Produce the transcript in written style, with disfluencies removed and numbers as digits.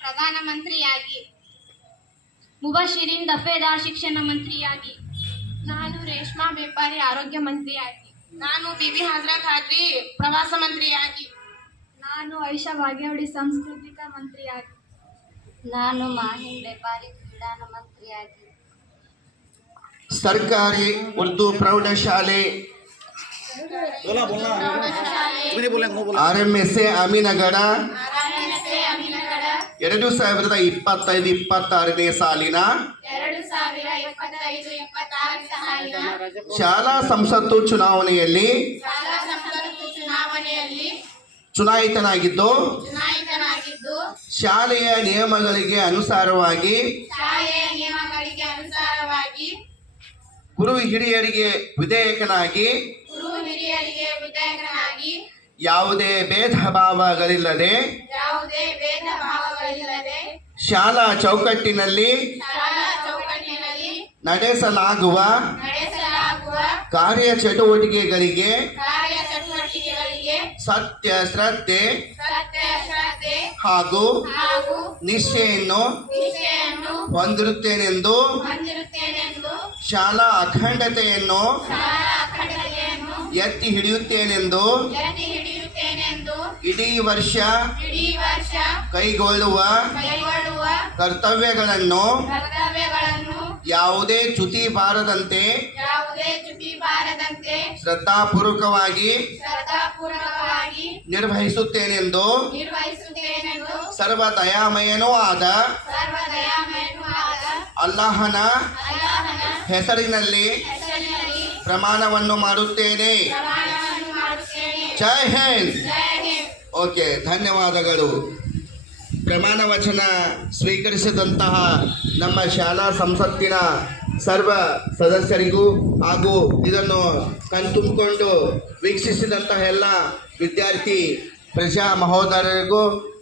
ಪ್ರಧಾನಮಂತ್ರಿಯಾಗಿ. ಮುಬಶಿರೀನ್ ದಫೇದಾರ್ ಶಿಕ್ಷಣ ಮಂತ್ರಿಯಾಗಿ. ನಾನು ರೇಷ್ಮಾ ವ್ಯಾಪಾರಿ ಆರೋಗ್ಯ ಮಂತ್ರಿಯಾಗಿ. ನಾನು ಬಿಬಿ ಹಾಜ್ರಾ ಖಾದ್ರಿ ಪ್ರವಾಸ ಮಂತ್ರಿಯಾಗಿ. ನಾನು ಐಷಾ ಭಾಗ್ಯವಡಿ ಸಾಂಸ್ಕೃತಿಕ ಮಂತ್ರಿಯಾಗಿ. ನಾನು ಮಾಹಿನ್ ವ್ಯಾಪಾರಿ ಕ್ರೀಡಾ ಮಂತ್ರಿಯಾಗಿ. ಸರ್ಕಾರಿ ಉರ್ದು ಪ್ರೌಢಶಾಲೆ RMSA ಅಮೀನಗಡ 2025-26ನೇ ಸಾಲಿನ ಶಾಲಾ ಸಂಸತ್ತು ಚುನಾವಣೆಯಲ್ಲಿ ಚುನಾಯಿತನಾಗಿದ್ದು ಶಾಲೆಯ ನಿಯಮಗಳಿಗೆ ಅನುಸಾರವಾಗಿ ಗುರು ಹಿರಿಯರಿಗೆ ವಿಧೇಯಕನಾಗಿ ಯಾವುದೇ ಭೇದ ಭಾವಗಳಿಲ್ಲದೆ ಶಾಲಾ ಚೌಕಟ್ಟಿನಲ್ಲಿ ನಡೆಸಲಾಗುವ ಕಾರ್ಯಚಟುವಟಿಕೆಗಳಿಗೆ ಸತ್ಯ ಶ್ರದ್ಧೆ ಹಾಗೂ ನಿಷ್ಠೆಯನ್ನು ಹೊಂದಿರುತ್ತೇನೆಂದು ಶಾಲಾ ಅಖಂಡತೆಯನ್ನು ಎತ್ತಿ ಹಿಡಿಯುತ್ತೇನೆಂದು ಇಡೀ ವರ್ಷ ಕೈಗೊಳ್ಳುವ ಕರ್ತವ್ಯಗಳನ್ನು ಯಾವುದೇ ಚ್ಯುತಿ ಬಾರದಂತೆ ಶ್ರದ್ಧಾಪೂರ್ವಕವಾಗಿ ನಿರ್ವಹಿಸುತ್ತೇನೆಂದು ಸರ್ವ ದಯಾಮಯನೂ ಆದ ಅಲ್ಲಾಹನ ಹೆಸರಿನಲ್ಲಿ ಪ್ರಮಾಣವನ್ನು ಮಾಡುತ್ತೇನೆ. ಜೈ ಹಿಂದ್. ಓಕೆ, ಧನ್ಯವಾದಗಳು. ಪ್ರಮಾಣ ವಚನ ಸ್ವೀಕರಿಸಿದಂತಹ ನಮ್ಮ ಶಾಲಾ ಸಂಸತ್ತಿನ ಸರ್ವ ಸದಸ್ಯರಿಗೂ ಹಾಗೂ ಇದನ್ನು ಕಣ್ತುಂಬಿಕೊಂಡು ವೀಕ್ಷಿಸಿದಂತಹ ಎಲ್ಲ ವಿದ್ಯಾರ್ಥಿ ಪ್ರಜಾ ಮಹೋದಯರಿಗೂ